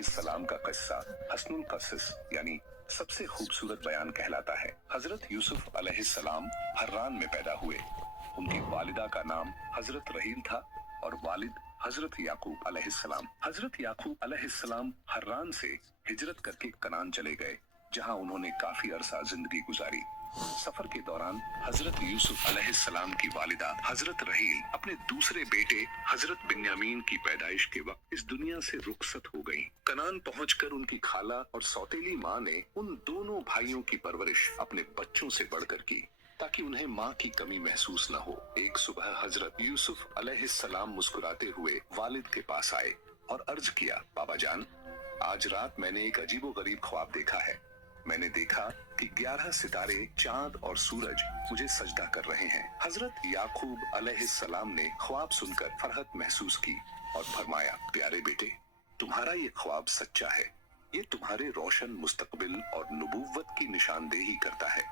अलैहिस्सलाम का किस्सा हस्नुल क़सस यानी सबसे खूबसूरत बयान कहलाता है। हजरत यूसुफ अलैहिस्सलाम हर्रान में पैदा हुए। उनकी वालिदा का नाम हजरत रहील था और वालिद हजरत याकूब अलैहिस्सलाम। हजरत याकूब अलैहिस्सलाम हर्रान से हिजरत करके कनान चले गए, जहां उन्होंने काफी अरसा जिंदगी गुजारी। सफर के दौरान हजरत यूसुफ अलैहिस्सलाम की वालिदा हजरत रहील अपने दूसरे बेटे हजरत बिन्यामीन की पैदाइश के वक्त इस दुनिया से रुखसत हो गईं। कनान पहुंचकर उनकी खाला और सौतेली माँ ने उन दोनों भाइयों की परवरिश अपने बच्चों से बढ़कर की, ताकि उन्हें माँ की कमी महसूस न हो। एक सुबह हजरत यूसुफ अलैहिस्सलाम मुस्कुराते हुए वालिद के पास आए और अर्ज किया, बाबा जान, आज रात मैंने एक अजीबोगरीब ख्वाब देखा है। मैंने देखा कि 11 सितारे, चांद और सूरज मुझे सजदा कर रहे हैं। हजरत याकूब अलैहिस्सलाम ने ख्वाब सुनकर फरहत महसूस की और फरमाया, प्यारे बेटे, तुम्हारा ये ख्वाब सच्चा है। ये तुम्हारे रोशन मुस्तकबिल और नबूवत की निशानदेही करता है।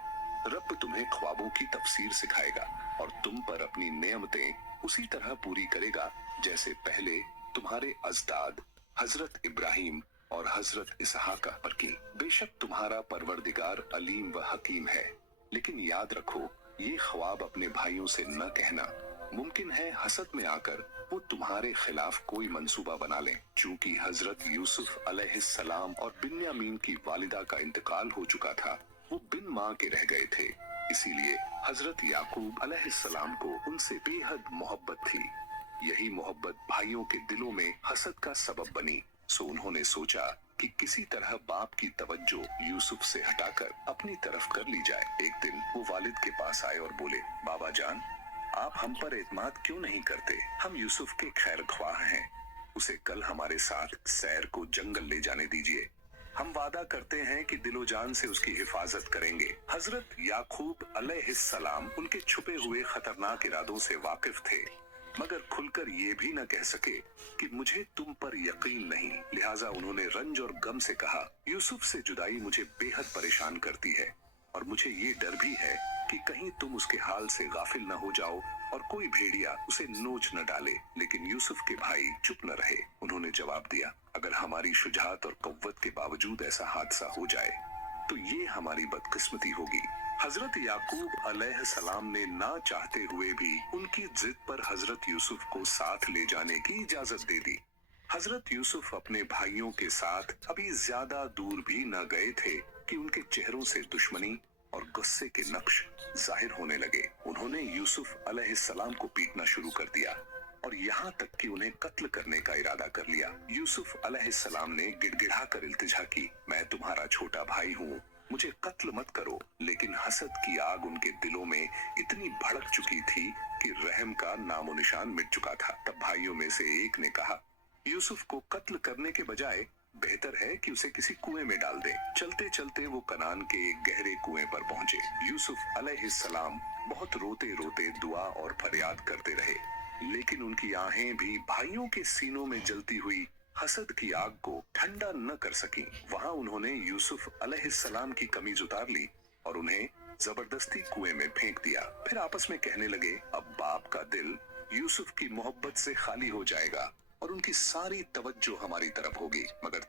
रब तुम्हें ख्वाबों की तफसीर सिखाएगा और तुम पर अपनी नेमतें उसी तरह पूरी करेगा जैसे पहले तुम्हारे अजदाद हजरत इब्राहिम और हजरत इसहाक पर की। बेशक तुम्हारा परवरदिगार अलीम व हकीम है, लेकिन याद रखो, ये ख्वाब अपने भाइयों से न कहना। मुमकिन है हसद में आकर वो तुम्हारे खिलाफ कोई मंसूबा बना लें। चूंकि हजरत यूसुफ अलैहिस्सलाम और बिन्यामीन की वालिदा का इंतकाल हो चुका था, वो बिन माँ के रह गए थे, इसीलिए हजरत याकूब अलैहिस्सलाम को उनसे बेहद मोहब्बत थी। यही मोहब्बत भाइयों के दिलों में हसद का सबब बनी। सो उन्होंने सोचा कि किसी तरह बाप की तवज्जो यूसुफ से हटाकर अपनी तरफ कर ली जाए। एक दिन वो वालिद के पास आए और बोले, बाबा जान, आप हम पर एतमाद क्यों नहीं करते? हम यूसुफ के खैर ख्वाह हैं। उसे कल हमारे साथ सैर को जंगल ले जाने दीजिए। हम वादा करते हैं कि दिलो जान से उसकी हिफाजत करेंगे। हजरत याकूब अलैहिस्सलाम उनके छुपे हुए खतरनाक इरादों से वाकिफ थे, मगर खुलकर ये भी न कह सके कि मुझे तुम पर यकीन नहीं। लिहाजा उन्होंने रंज और गम से कहा, यूसुफ से जुदाई मुझे बेहद परेशान करती है और मुझे ये डर भी है कि कहीं तुम उसके हाल से गाफिल न हो जाओ और कोई भेड़िया उसे नोच न डाले। लेकिन यूसुफ के भाई चुप न रहे। उन्होंने जवाब दिया, अगर हमारी शुजाअत और कव्वत के बावजूद ऐसा हादसा हो जाए तो ये हमारी बदकिस्मती होगी। हजरत याकूब अलैहिस्सलाम ने ना चाहते हुए भी उनकी जिद पर हजरत यूसुफ को साथ ले जाने की इजाजत दे दी। हजरत यूसुफ अपने भाइयों के साथ अभी ज्यादा दूर भी न गए थे कि उनके चेहरों से दुश्मनी और गुस्से के नक्श जाहिर होने लगे। उन्होंने यूसुफ अलैहिस्सलाम को पीटना शुरू कर दिया और यहाँ तक कि उन्हें कत्ल करने का इरादा कर लिया। यूसुफ अलैहिस्सलाम ने गिड़गिड़ा कर इल्तिजा की, मैं तुम्हारा छोटा भाई हूँ, मुझे कत्ल मत करो। लेकिन हसद की आग उनके दिलों में इतनी भड़क चुकी थी कि रहम का नामो निशान मिट चुका था। तब भाइयों में से एक ने कहा, यूसुफ को कत्ल करने के बजाय बेहतर है कि उसे किसी कुएं में डाल दें। चलते चलते वो कनान के एक गहरे कुएं पर पहुंचे। यूसुफ अलैहिस्सलाम बहुत रोते रोते दुआ और फरियाद करते रहे, लेकिन उनकी आहें भी भाइयों के सीनों में जलती हुई हसद की आग को ठंडा न कर सकी। वहां उन्होंने यूसुफ अलैहिस्सलाम की कमीज उतार ली और उन्हें जबरदस्ती कुएं में फेंक दिया। फिर आपस में कहने लगे, अब बाप का दिल यूसुफ की मोहब्बत से खाली हो जाएगा और उनकी सारी तवज्जो हमारी तरफ होगी। मगर